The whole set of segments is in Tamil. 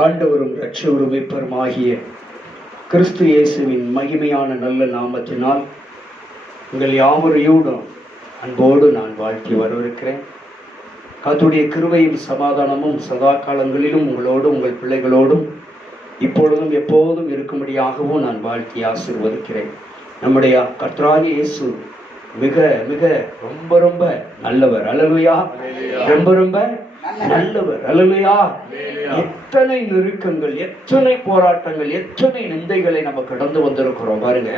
ஆண்டவரும் இரட்சகரும் மீட்பருமாகிய கிறிஸ்து இயேசுவின் மகிமையான நல்ல நாமத்தினால் உங்கள் யாவரையும் அன்போடு நான் வாழ்த்தி வரவிருக்கிறேன். கர்த்தருடைய கிருபையும் சமாதானமும் சதா காலங்களிலும் உங்களோடு உங்கள் பிள்ளைகளோடும் இப்பொழுதும் எப்போதும் இருக்கும்படியாகவும் நான் வாழ்த்தி ஆசீர்வதிக்கிறேன். நம்முடைய கர்த்தராகிய இயேசு மிக மிக ரொம்ப ரொம்ப நல்லவர். அல்லேலூயா. ரொம்ப ரொம்ப நல்லவர். அல்லேலூயா. எத்தனை நெருக்கங்கள், எத்தனை போராட்டங்கள், எத்தனை நிந்தைகளை நம்ம கடந்து வந்திருக்கிறோம் பாருங்க.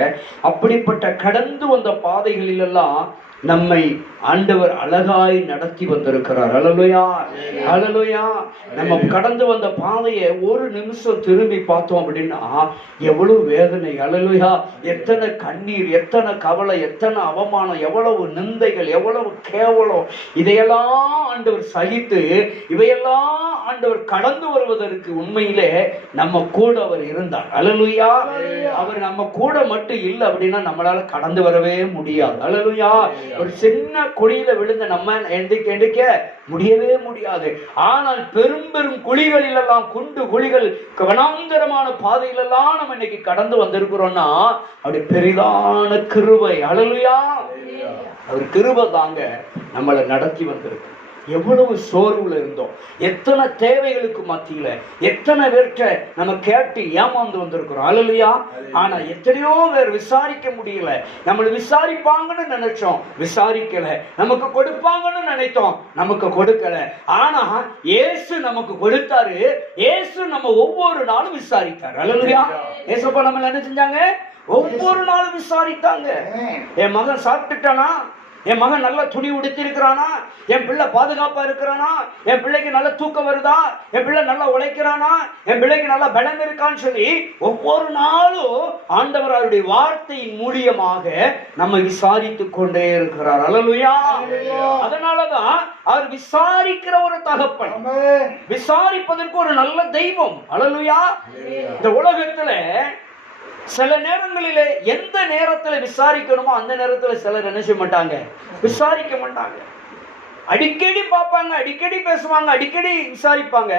அப்படிப்பட்ட கடந்து வந்த பாதைகளில் எல்லாம் நம்மை ஆண்டவர் அழகாய் நடத்தி வந்திருக்கிறார். அல்லேலூயா. அல்லேலூயா. நம்ம கடந்து வந்த பாதையை ஒரு நிமிஷம் திரும்பி பார்த்தோம் அப்படின்னா எவ்வளவு வேதனை. அல்லேலூயா. எத்தனை கண்ணீர், எத்தனை கவலை, எத்தனை அவமானம், எவ்வளவு நிந்தைகள், எவ்வளவு கேவலம், இதையெல்லாம் ஆண்டவர் சகித்து இவையெல்லாம் ஆண்டவர் கடந்து வருவதற்கு உண்மையிலே நம்ம கூட அவர் இருந்தார். அல்லேலூயா. அவர் நம்ம கூட மட்டும் இல்லை அப்படின்னா நம்மளால கடந்து வரவே முடியாது. அல்லேலூயா. ஒரு சின்ன குழியில விழுந்த நம்ம எந்திக்க முடியவே முடியாது. ஆனால் பெரும் பெரும் குழிகளில் எல்லாம், குண்டு குழிகள், வனாந்தரமான பாதையிலெல்லாம் நம்ம இன்னைக்கு கடந்து வந்திருக்கிறோம்னா அப்படி பெரிதான கிருபை. அல்லேலூயா. அவர் கிருபை தாங்க நம்மளை நடத்தி வந்திருக்கு. எவ்வளவு சோர்வுல இருந்தோம், எத்தனை தேவைகளுக்கு மத்தியில எத்தனை பேர்கிட்ட நம்ம கேட்டு ஏமாந்து வந்திருக்கிறோம். அல்லேலூயா. ஆனா எத்தனையோ பேர் விசாரிக்க முடியல. நம்மளை விசாரிப்பாங்கன்னு நினைச்சோம், விசாரிக்கல. நமக்கு கொடுப்பாங்கன்னு நினைத்தோம், நமக்கு கொடுக்கல. ஆனா இயேசு நமக்கு கொடுத்தாரு. இயேசு நம்ம ஒவ்வொரு நாளும் விசாரித்தார். அல்லேலூயா. இயேசுப்பா நம்ம என்ன செஞ்சாங்க? ஒவ்வொரு நாளும் விசாரித்தாங்க. என் மகன் சாப்பிட்டுட்டானா, என் மகன் நல்ல துணி உடுத்தி இருக்கிறானா, என் பிள்ளை பாதுகாப்பா இருக்கிறானா, என் பிள்ளைக்கு நல்ல தூக்கம் வருதா, என் பிள்ளை நல்லா உழைக்கிறானா, என் பிள்ளைக்கு நல்ல பலம் இருக்கான்னு சொல்லி ஒவ்வொரு நாளும் ஆண்டவர் அவருடைய வார்த்தையின் மூலியமாக நம்ம விசாரித்து கொண்டே இருக்கிறார். அல்லேலூயா. அதனாலதான் அவர் விசாரிக்கிற ஒரு தகப்பன், விசாரிப்பதற்கு ஒரு நல்ல தெய்வம். அல்லேலூயா. இந்த உலகத்துல சில நேரங்களிலே எந்த நேரத்துல விசாரிக்கணுமோ அந்த நேரத்துல சிலர் என்ன செய்ய மாட்டாங்க, விசாரிக்க மாட்டாங்க. அடிக்கடி பார்ப்பாங்க, அடிக்கடி பேசுவாங்க, அடிக்கடி விசாரிப்பாங்க.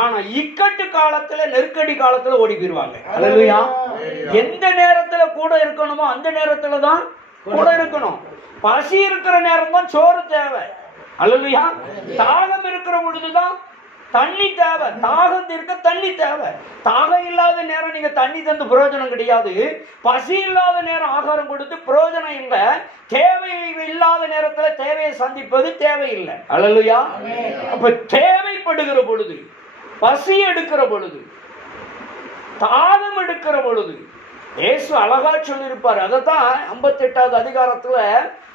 ஆனா இக்கட்டு காலத்துல, நெருக்கடி காலத்துல ஓடி போயிருவாங்க. அல்லேலூயா. எந்த நேரத்துல கூட இருக்கணுமோ அந்த நேரத்துல தான் கூட இருக்கணும். பசி இருக்கிற நேரம் தான் சோறு தேவை. அல்லேலூயா. தாகம் இருக்கிற பொழுதுதான் தண்ணி தேவை. தாகம் இருக்க தண்ணி தேவை. தாகம் இல்லாத நேரம் நீங்க தண்ணி தந்து பிரயோஜனம் கிடையாது. பசி இல்லாத நேரம் ஆகாரம் கொடுத்து பிரயோஜனம் இல்லை. தேவை இல்லாத நேரத்துல தேவையை சந்திப்பது தேவையில்லை. அல்லேலூயா. அப்ப தேவைப்படுகிற பொழுது, பசி எடுக்கிற பொழுது, தாகம் எடுக்கிற பொழுது இயேசு அழகா சொல்லியிருப்பார். அதைத்தான் 58வது அதிகாரத்துல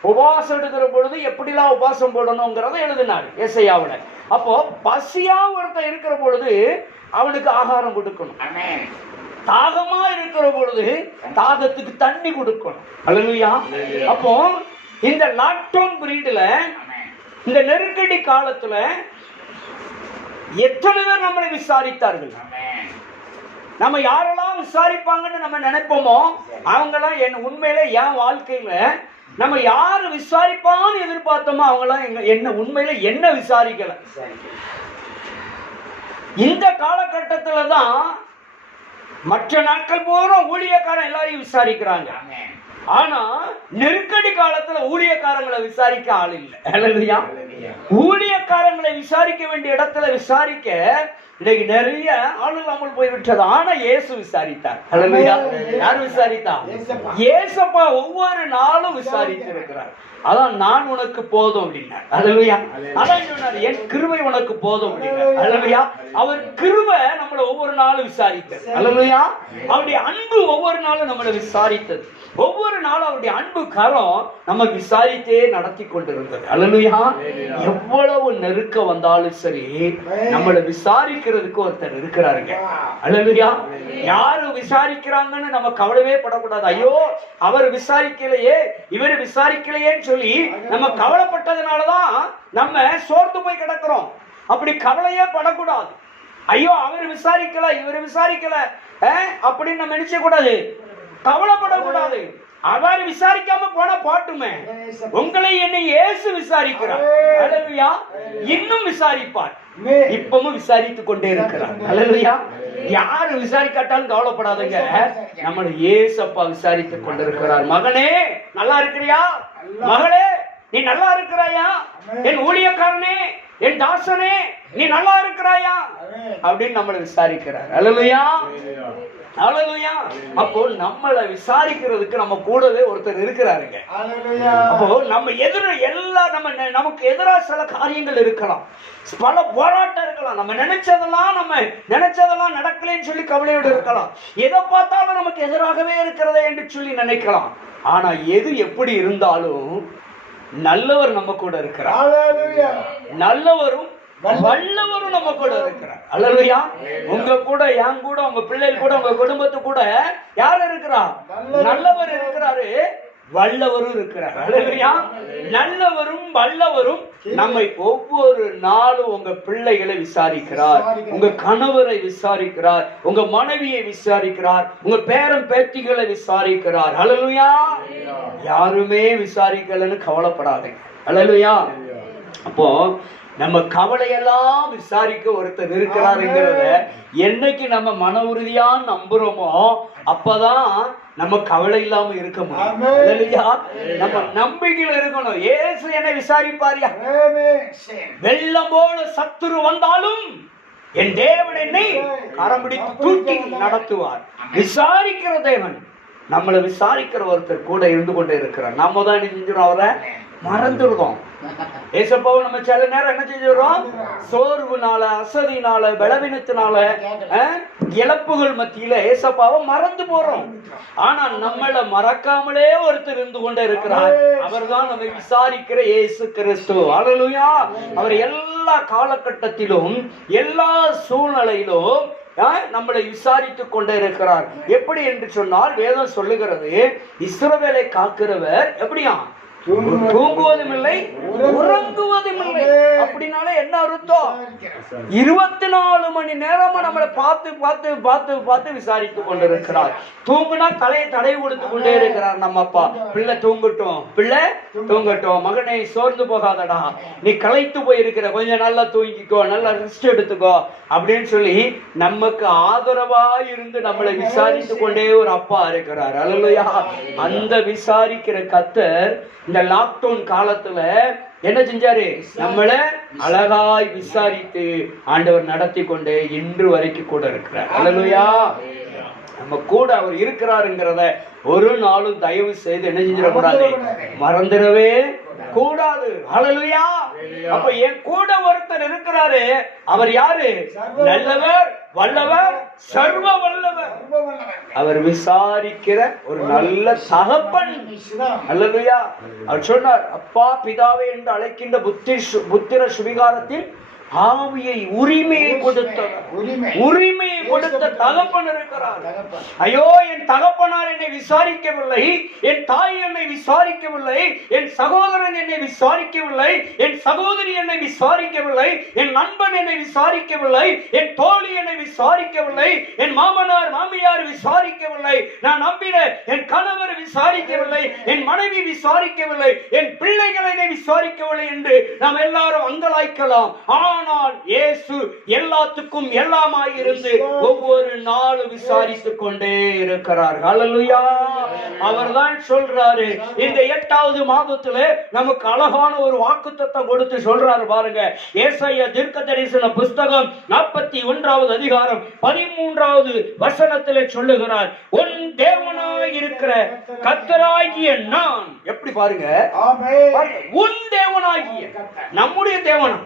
உபாசம் எடுக்கிற பொழுது எப்படிலாம் உபாசம் போடணுங்கிறத எழுதினார் ஏசாயாவுல. அப்போ பசியா ஒருத்தன் இருக்கிற பொழுது அவனுக்கு ஆகாரம் கொடுக்கணும். தாகமா இருக்கிற பொழுது தாகத்துக்கு தண்ணி கொடுக்கணும். அல்லேலூயா. அப்போ இந்த லாக்டவுன் பீரியட்ல, இந்த நெருக்கடி காலத்துல எத்தனை பேர் நம்மளை விசாரித்தார்கள். நம்ம யாரெல்லாம் விசாரிப்பாங்கன்னு நம்ம நினைப்போமோ அவங்கெல்லாம் என்ன உண்மையில என் வாழ்க்கையில நம்ம யாரு விசாரிப்பான்னு எதிர்பார்த்தோமோ அவங்கெல்லாம் என்ன உண்மையில என்ன விசாரிக்கல. இந்த காலகட்டத்துல தான் மற்ற நாட்கள் பூரா ஊழியக்காரன் எல்லாரையும் விசாரிக்கிறாங்க. ஆனா நெருக்கடி காலத்துல ஊழியக்காரங்களை விசாரிக்க ஆள் இல்லை. அல்லேலூயா. ஊழியக்காரங்களை விசாரிக்க வேண்டிய இடத்துல விசாரிக்க இன்னைக்கு நிறைய ஆள் இல்லாமல் போய்விட்டது. ஆனா இயேசு விசாரித்தார். அல்லேலூயா. யார் விசாரித்தா? இயேசப்பா ஒவ்வொரு நாளும் விசாரித்து இருக்கிறார். அதான் நான் உனக்கு போதும் அப்படின்னார். அல்லேலூயா. அதான் சொன்னார், என் கிருபை உனக்கு போதும் அப்படின்னார். அல்லேலூயா. அவர் கிருபை நம்மளை ஒவ்வொரு நாளும் விசாரித்தது. அல்லேலூயா. அவருடைய அன்பு ஒவ்வொரு நாளும் நம்மளை விசாரித்தது. ஒவ்வொரு நாளும் அவருடைய அன்பு கரம் நம்ம விசாரித்தே நடத்தி கொண்டிருந்தது. அல்லேலூயா. எவ்வளவு நெருக்க வந்தாலும் சரி நம்மளை விசாரிக்கிறதுக்கு ஒருத்தர் இருக்கிறாருங்க. அல்லேலூயா. யாரு விசாரிக்கிறாங்கன்னு நம்ம கவலையே படக்கூடாது. ஐயோ அவர் விசாரிக்கலையே, இவர் விசாரிக்கலையேன்னு சொல்லி நம்ம கவலைப்பட்டதுனாலதான் நம்ம சோர்ந்து போய் கிடக்கிறோம். அப்படி கவலையே படக்கூடாது. ஐயோ அவர் விசாரிக்கல, இவர் விசாரிக்கல அப்படின்னு நம்ம நினைச்ச கூடாது, கவலைப்படக்கூடாது. அவர் விசாரிக்காம போனா பாட்டுமே. உங்களை என்னை இயேசு விசாரிக்கிறார். அல்லேலூயா. இன்னும் விசாரிப்பார். இப்பவும் விசாரித்துக் கொண்டே இருக்கிறார். அல்லேலூயா. யாரு விசாரிக்காட்டாலும் கவலைப்படாதீங்க, நம்மள ஏசப்பா விசாரித்துக் கொண்டிருக்கிறார். மகனே நல்லா இருக்கிறியா? மகளே நீ நல்லா இருக்கிறாயா? என் ஊழியக்காரனே, என் தாசனே, நீ நல்லா இருக்கிறாயா அப்படின்னு நம்மளை விசாரிக்கிறார். அல்லேலூயா, அல்லேலூயா. அப்போ நம்மளை விசாரிக்கிறதுக்கு நம்ம கூடவே ஒருத்தர் இருக்கிறாருங்க. அப்போ நம்ம நமக்கு எதிராக சில காரியங்கள் இருக்கலாம், பல போராட்டம் இருக்கலாம், நம்ம நினைச்சதெல்லாம் நடக்கலன்னு சொல்லி கவலையோடு இருக்கலாம், எதை பார்த்தாலும் நமக்கு எதிராகவே இருக்கிறதே என்று சொல்லி நினைக்கலாம். ஆனா எது எப்படி இருந்தாலும் நல்லவர் நம்ம கூட இருக்கிறார். நல்லவரும் வல்லவரும் நம்ம கூட இருக்கிறார். அல்லேலூயா. உங்க கூட, என் கூட, உங்க பிள்ளைகள் கூட, உங்க குடும்பத்து கூட யார் இருக்கிறா? நல்லவர் இருக்கிறாரு, வல்லவரும் இருக்கிறார். அல்லேலூயா. நல்லவரும் வல்லவரும் நம்மை ஒவ்வொரு நாளும் உங்க பிள்ளைகளை விசாரிக்கிறார், உங்க கணவரை விசாரிக்கிறார், உங்க மனைவியை விசாரிக்கிறார், உங்க பேரன் பேத்திகளை விசாரிக்கிறார். அல்லேலூயா. யாருமே விசாரிக்கலன்னு கவலைப்படாதீங்க. அல்லேலூயா. அப்போ நம்ம கவலையெல்லாம் விசாரிக்க ஒருத்தர் இருக்கிறாருங்கிறத என்னைக்கு நம்ம மன உறுதியா நம்புறோமோ அப்பதான் நம்ம கவலை இல்லாம இருக்க முடியும். நம்ம நம்பிக்கையில இருக்கணும். இயேசு என்னை விசாரிப்பாரியா? வெள்ளம் போல சத்துரு வந்தாலும் என் தேவன் என்னை கரம் பிடித்து தூக்கி நடத்துவார். விசாரிக்கிற தேவன், நம்மளை விசாரிக்கிற ஒருத்தர் கூட இருந்து கொண்டே இருக்கிறார். நாம தான் என்ன செஞ்சிடும்? அவரை மறந்துடுறோம். ஏசப்பாவை நம்ம சில நேரம் என்ன செஞ்சிடறோம்? சோர்வுனால, அசதினால, பலவீனத்தினால, இழப்புகள் மத்தியில ஏசப்பாவை மறந்து போறோம். ஆனா நம்மள மறக்காமலே ஒருத்தர் இருந்து கொண்டே இருக்கிறார். அவர் தான் நம்மை விசாரிக்கிற இயேசு கிறிஸ்து. அல்லேலூயா. அவர் எல்லா காலகட்டத்திலும், எல்லா சூழ்நிலையிலும் நம்மளை விசாரித்துக் கொண்டே இருக்கிறார். எப்படி என்று சொன்னால் வேதம் சொல்லுகிறது, இஸ்ரவேலை காக்கிறவர் எப்படியா? தூங்குவதும் இல்லை, உறங்குவதும் இல்லை. அப்படினால என்ன அர்த்தம்? 24 மணி நேரமா நம்மளை பார்த்து பார்த்து பார்த்து பார்த்து விசாரித்துக் கொண்டிருக்கிறார். தூங்குனா தலையை தடவி கொடுத்து கொண்டே இருக்கிறார். நம்ம அப்பா, பிள்ளை தூங்கட்டும், பிள்ளை தூங்கட்டும், மகனை சோர்ந்து போகாதடா, நீ களைத்து போயிருக்கிற, கொஞ்சம் நல்லா தூங்கிக்கோ, நல்லா ரெஸ்ட் எடுத்துக்கோ அப்படின்னு சொல்லி நமக்கு ஆதரவா இருந்து நம்மளை விசாரித்து கொண்டே ஒரு அப்பா இருக்கிறார். அல்லேலூயா. அந்த விசாரிக்கிற கர்த்தர் இந்த லாக்டவுன் காலத்துல என்ன செஞ்சாரு? நம்மள அழகாய் விசாரித்து ஆண்டவர் நடத்தி கொண்டே இன்று வரைக்கும் கூட இருக்கிறார். அல்லேலூயா. நம்ம கூட அவர் இருக்கிறாருங்கிறத ஒரு நாளும் தயவு செய்து என்ன செஞ்சிடக்கூடாது? மறந்துடவே கூடாது. அல்லேலூயா. அப்ப என் கூட ஒருத்தர் இருக்கிறாரு. அவர் யாரு? நல்லவர், வல்லவர், சர்வ வல்லவர். அவர் விசாரிக்கிற ஒரு நல்ல தகப்பன். அல்லேலூயா. அவர் சொன்னார், அப்பா பிதாவே என்று அழைக்கின்ற புத்திர சுவிகாரத்தில் ஆவியை உரிமையை கொடுத்த தகப்பன் இருக்கிறார். ஐயோ, என் தகப்பனார் என்னை விசாரிக்கவில்லை, என் தாய் என்னை விசாரிக்கவில்லை, என் சகோதரன் என்னை விசாரிக்கவில்லை, என் சகோதரி என்னை விசாரிக்கவில்லை, என் நண்பன் என்னை விசாரிக்கவில்லை, என் தோழி என்னை விசாரிக்கவில்லை, என் மாமனார் மாமியார் விசாரிக்கவில்லை, நான் நம்பின என் கணவர் விசாரிக்கவில்லை, என் மனைவி விசாரிக்கவில்லை, என் பிள்ளைகள் என்னை விசாரிக்கவில்லை என்று நாம் எல்லாரும் அங்கலாய்க்கலாம். ஆனால் இயேசு எல்லாத்துக்கும் எல்லாமாய் இருந்து ஒவ்வொரு நாளும் விசாரித்துக் கொண்டே இருக்கிறார். அல்லேலூயா. அவர்தான் சொல்றாரு, இந்த 8வது மாதத்துல நமக்கு அழகான ஒரு வாக்குத்தத்தம் கொடுத்து சொல்றாரு பாருங்க. ஏசாயா தீர்க்கதரிசன புஸ்தகம் 41வது அதிகாரம் 13வது வசனத்திலே சொல்லுகிறார், உன் தேவனாய் இருக்கிற கர்த்தராகிய நான். எப்படி பாருங்க, உன் தேவனாகிய, நம்முடைய தேவனா.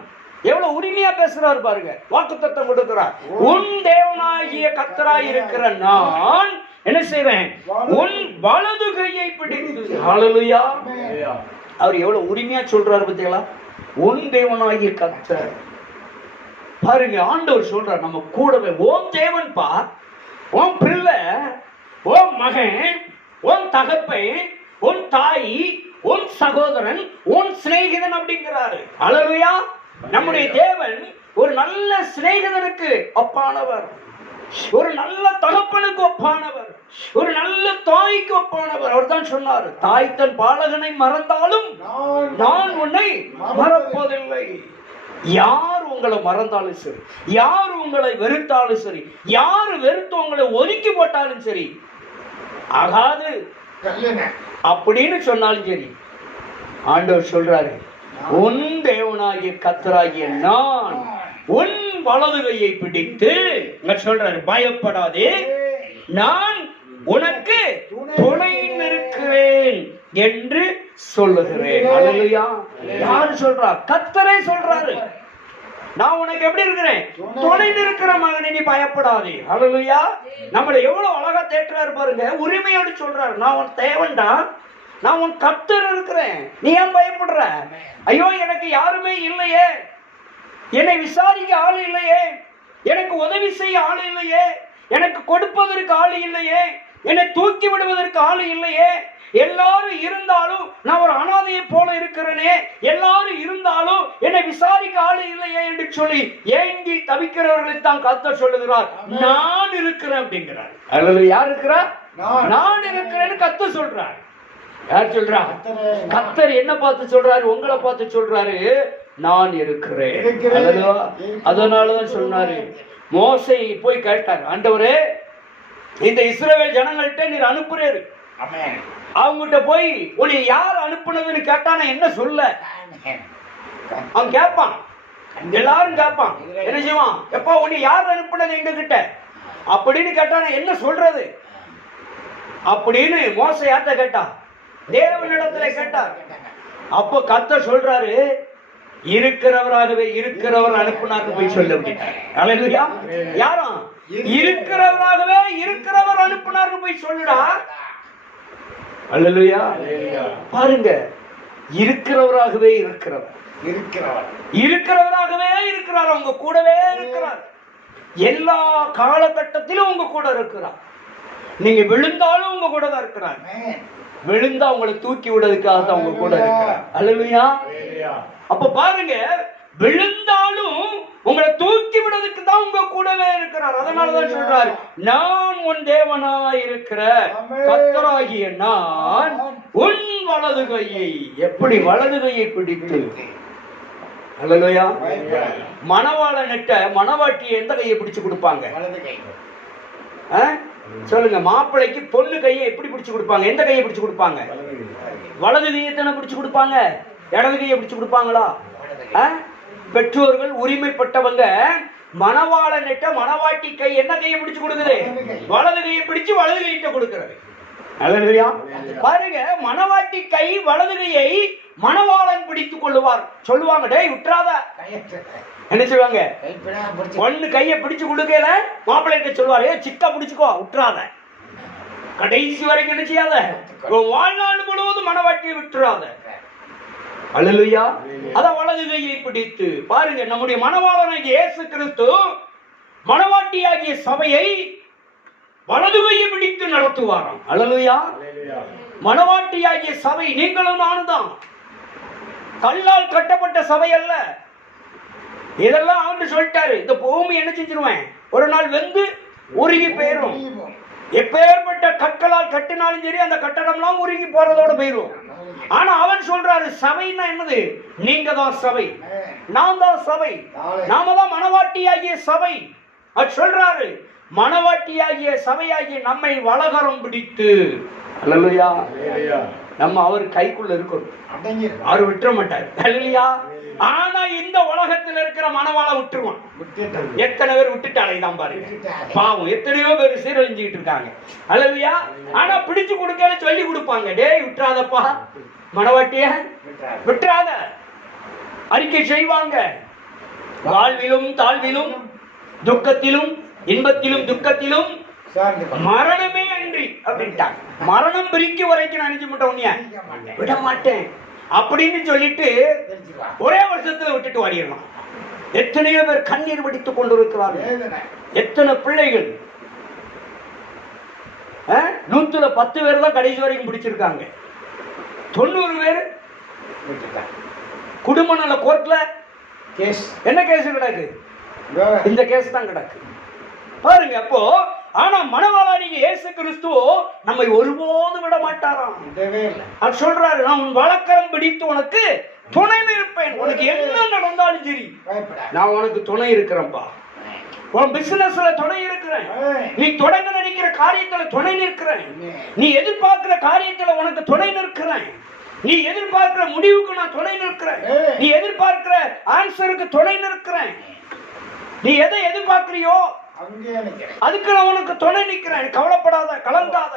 எவ்வளவு உரிமையா பேசுறாரு பாருங்க. வாக்குத்தத்தம் கொடுக்கிறார். உன் தேவனாகிய கர்த்தராய் இருக்கிற நான் என்ன செய்றேன்? உன் வலது கையை பிடித்து. ஹல்லேலூயா. அவர் எவ்வளவு உரிமையா சொல்றாரு பாத்தீங்களா? உன் தேவனாகிய கர்த்தர். பாருங்க, ஆண்டவர் சொல்றார் நம்ம கூடவே. உன் தேவன் பா, உன் பிள்ளை, உன் மகன், உன் தகப்பன், உன் தாய், உன் சகோதரன், உன் சிநேகிதன் அப்படிங்கிறாரு. ஹல்லேலூயா. நம்முடைய தேவன் ஒரு நல்ல சிநேகிதனுக்கு ஒப்பானவர், ஒரு நல்ல தகப்பனுக்கு ஒப்பானவர், ஒரு நல்ல தாய்க்கு ஒப்பானவர். அவர் தான் சொன்னார், தாய் தன் பாலகனை மறந்தாலும் நான் உன்னை மறப்பதில்லை. யார் உங்களை மறந்தாலும் சரி, யார் உங்களை வெறுத்தாலும் சரி, யாரு வெறுத்து உங்களை ஒதுக்கி போட்டாலும் சரி, ஆகாது அப்படின்னு சொன்னாலும் சரி, ஆண்டவர் சொல்றாரு, உன் தேவனாகிய கர்த்தராகிய நான் உன் வலது கையை பிடித்து சொல்றாரு, பயப்படாதே, நான் உனக்கு துணை நிற்கிறேன் என்று சொல்லுகிறேன். அல்லேலூயா. யாரு சொல்றா? கர்த்தரே சொல்றாரு, நான் உனக்கு எப்படி இருக்கிறேன்? துணை நிற்கிற மகனே, நீ பயப்படாதே. அல்லேலூயா. நம்மள எவ்வளவு அழகா தேற்றுறாரு பாருங்க. உரிமையோடு சொல்றாரு, நான் உன் தேவன்டா, நான் உன் கர்த்தர் இருக்கிறேன், நீ ஏன் பயப்படுற? ஐயோ, எனக்கு யாருமே இல்லையே, என்னை விசாரிக்க ஆள் இல்லையே, எனக்கு உதவி செய்ய ஆள் இல்லையே, எனக்கு கொடுப்பதற்கு ஆள் இல்லையே, என்னை தூக்கி விடுவதற்கு ஆள் இல்லையே, எல்லாரும் இருந்தாலும் நான் ஒரு அனாதையை போல இருக்கிறேனே, எல்லாரும் இருந்தாலும் என்னை விசாரிக்க ஆள் இல்லையே என்று சொல்லி ஏங்கி தவிக்கிறவர்களுக்கு தான் கர்த்தர் சொல்லுகிறார், நான் இருக்கிறேன் அப்படிங்கிறார். அல்லது யார் இருக்கிறார்? நான் இருக்கிறேன்னு கர்த்தர் சொல்றார். யார் சொல்றா? கர்த்தர் என்ன பார்த்து சொல்றாரு? உங்களை பார்த்து சொல்றாரு, நான் இருக்கிறேன். அதனாலதான் சொன்னாரு, மோசே போய் கேட்டார், ஆண்டவரே, இந்த இஸ்ரவேல் ஜனங்கள்ட்ட நீர் அனுப்புறாரு, அவங்ககிட்ட போய் உன்னை யார் அனுப்புனதுன்னு கேட்டான என்ன சொல்ல? அவன் கேட்பான், எல்லாரும் கேட்பான், என்ன செய்வான்? எப்பா உன்னை யார் அனுப்புனது எங்க கிட்ட அப்படின்னு கேட்டான என்ன சொல்றது அப்படின்னு மோசே யார்ட்ட கேட்டா? தேவனிடத்துல கேட்டார். அப்போ கர்த்தர் சொல்றாரு, இருக்கிறவராகவே இருக்கிறவர் அனுப்புனார்னு போய் சொல்ல அப்படின்னாரு. அல்லேலூயா. யாரும் இருக்கிறவராகவே இருக்கிறவர் அனுப்புனார்னு போய் சொல்லுடா. அல்லேலூயா. பாருங்க, இருக்கிறவராகவே இருக்கிறவர், இருக்கிறவராகவே இருக்கிறார், உங்க கூடவே இருக்கிறார், எல்லா காலகட்டத்திலும் உங்க கூட இருக்கிறார். நீங்க விழுந்தாலும் உங்க கூட தான் இருக்கிறார், விழுந்தா உங்களை தூக்கி விடுறதுக்காக தான் உங்க கூட இருக்கிறார். அல்லேலூயா. அப்ப பாருங்க, விழுந்தாலும் உங்களை தூக்கி விடுறதுக்கு தான் உங்க கூடவே இருக்கிறார். அதனாலதான் சொல்றாரு, நான் உன் தேவனாய் இருக்கிற கர்த்தராகிய நான் உன் வலது கையை, எப்படி வலது கையை பிடித்து. அல்லேலூயா. மணவாளனிட்ட மணவாட்டியை எந்த கையை பிடிச்சு கொடுப்பாங்க? சொல்லுங்க. மாப்பிள்ளைக்கு பொண்ணு கையை எப்படி பிடிச்சு கொடுப்பாங்க? எந்த கையை பிடிச்சு கொடுப்பாங்க? வலது கையை தானே பிடிச்சு கொடுப்பாங்க, இடது கையை பிடிச்சு கொடுப்பாங்களா? பெற்றோர்கள் உரிமைப்பட்டவங்க மணவாளனிட்ட மணவாட்டி கை என்ன கையை பிடிச்சு கொடுக்குது? வலது கையை பிடிச்சு வலது கையிட்ட கொடுக்கிறது. அல்லேலூயா. பாருங்க, மணவாட்டி கை வலது கையை மணவாளன் பிடித்துக் கொள்ளுவார். சொல்லுவாங்க, டேய் விட்டுறாத, என்ன சொல்லுவாங்க? பொண்ணு கையை பிடிச்சு கொடுக்கல மாப்பிள்ளை சொல்லுவாரு, சிக்கா பிடிச்சுக்கோ, விட்டுறாத, கடைசி வரைக்கும் என்ன செய்யாத, வாழ்நாள் முழுவதும் மணவாட்டியை விட்டுறாத. அல்லேலூயா. அத வலது கையை பிடித்து. பாருங்க, நம்முடைய மணவாளனாகிய இயேசு கிறிஸ்து மணவாட்டியாகிய சபையை வலது கையை பிடித்து நடத்துவாராம். அல்லேலூயா. மணவாட்டியாகிய சபை நீங்களும் நானும் தான். கல்லால் கட்டப்பட்ட சபை அல்ல. இதெல்லாம் ஆண்டு சொல்லிட்டாரு, இந்த பூமி என்ன செஞ்சிருவேன், ஒரு நாள் வெந்து உருகி போயிரும். எப்பேற்பட்ட கற்களால் கட்டினாலும் சரி, அந்த கட்டடம்லாம் உருகி போறதோட போயிரும். ஆனா அவன் சொல்றாரு, சபைன்னா என்னது? நீங்க தான் சபை, நான் தான் சபை, நாம தான் மணவாட்டியாகிய சபை. அது சொல்றாரு, மணவாட்டியாகிய சபையாகிய நம்மை வலகரம் பிடித்து. அல்லேலூயா. நம்ம அவர் கைக்குள்ள இருக்கணும், அவர் விட்டுற மாட்டார். அல்லேலூயா. ஆனா இந்த உலகத்தில் இருக்கிற மணவாளை விட்டுருவான். எத்தனை பேர் விட்டுட்டு அலைதான் பாருங்க, பாவம், எத்தனையோ பேர் சீரழிஞ்சுக்கிட்டு இருக்காங்க. அல்லேலூயா. ஆனா பிடிச்சு கொடுக்க சொல்லி கொடுப்பாங்க, டேய் விட்டுறாதப்பா, மணவாட்டிய விட்டுறாத, அறிக்கை செய்வாங்க. வாழ்விலும் தாழ்விலும் துக்கத்திலும் இன்பத்திலும் துக்கத்திலும் மரணமே அன்றி அப்படின்ட்டாங்க. மரணம் பிரிக்க வரைக்கும் நினைச்சு மாட்டேன், விட மாட்டேன் அப்படின்னு சொல்லிட்டு ஒரே வருஷத்துல விட்டுட்டு வாடிடலாம். எத்தனையோ பேர் கண்ணீர் வடித்துக் கொண்டிருக்கிறார்கள். எத்தனை பிள்ளைகள், 110 பேர் தான் கடைசி வரைக்கும் பிடிச்சிருக்காங்க. 90 பேர் குடும்ப நல கோர்ட்ல என்ன கேஸ் கிடக்கு? இந்த கேஸ் தான் கிடக்கு. பாருங்க. அப்போ ஆனா மணவாளனாகிய இயேசு கிறிஸ்து நம்மை ஒருபோதும் விட மாட்டாராம். அது சொல்றாரு, நான் உன் வலக்கரம் பிடித்து உனக்கு துணையில் இருப்பேன். உனக்கு என்ன நடந்தாலும் சரி நான் உனக்கு துணை இருக்கிறேன்ப்பா. உன் பிசினஸ்ல துணை இருக்கிறேன். நீ தொடங்க நினைக்கிற காரியத்துல துணை நிற்கிறேன். நீ எதிர்பார்க்கிற காரியத்துல உனக்கு துணை நிற்கிறேன். நீ எதிர்பார்க்கிற முடிவுக்கு நான் துணை நிற்கிறேன். நீ எதிர்பார்க்கிற ஆன்சருக்கு துணை நிற்கிறேன். நீ எதை எதிர்பார்க்கிறியோ அதுக்கு நான் உனக்கு துணை நிற்கிறேன். கவலைப்படாத, கலங்காத,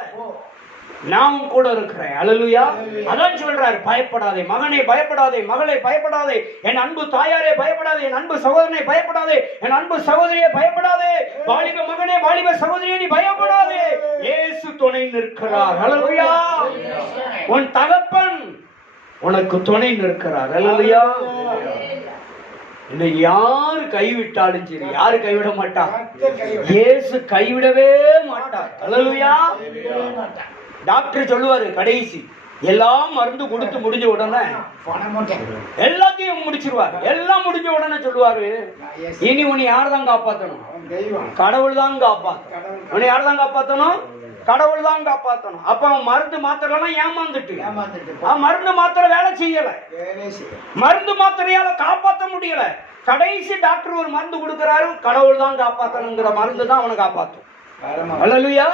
நான் கூட இருக்கிறேன். அல்லேலூயா. அதான் சொல்றாரு, பயப்படாதே மகனே, பயப்படாதே மகளே, பயப்படாதே என் அன்பு தாயாரே, பயப்படாதே என் அன்பு சகோதரனே, பயப்படாதே என் அன்பு சகோதரியே, பயப்படாதே வாலிப மகனே, வாலிப சகோதரியே, நீ பயப்படாதே. இயேசு துணை நிற்கிறார். அல்லேலூயா. உன் தகப்பன் உனக்கு துணை நிற்கிறார். அல்லேலூயா. இன்னைக்கு யாரு கைவிட்டாலும் சரி, யாரு கைவிட மாட்டார்? இயேசு கைவிடவே மாட்டார். அல்லேலூயா. டாக்டர் சொல்லுவாரு, கடைசி எல்லாம் மருந்து கொடுத்து முடிஞ்ச உடனே எல்லாத்தையும் முடிச்சிருவாரு. எல்லாம் முடிஞ்ச உடனே சொல்லுவாரு, இனி உன்னை யார் தான் காப்பாற்றணும்? கடவுள் தான் காப்பாற்றணும். உன்னை யார் தான் காப்பாற்றணும்? கடவுள் தான் காப்பாற்றணும். அப்ப அவன் மருந்து மாத்திரம் ஏமாந்துட்டு மருந்து மாத்திரை வேலை செய்யல, மருந்து மாத்திரையால காப்பாற்ற முடியல. கடைசி டாக்டர் ஒரு மருந்து கொடுக்கிறாரு, கடவுள் தான் காப்பாற்றணுங்கிற மருந்து தான் அவனை காப்பாற்றும். அல்லேலூயா.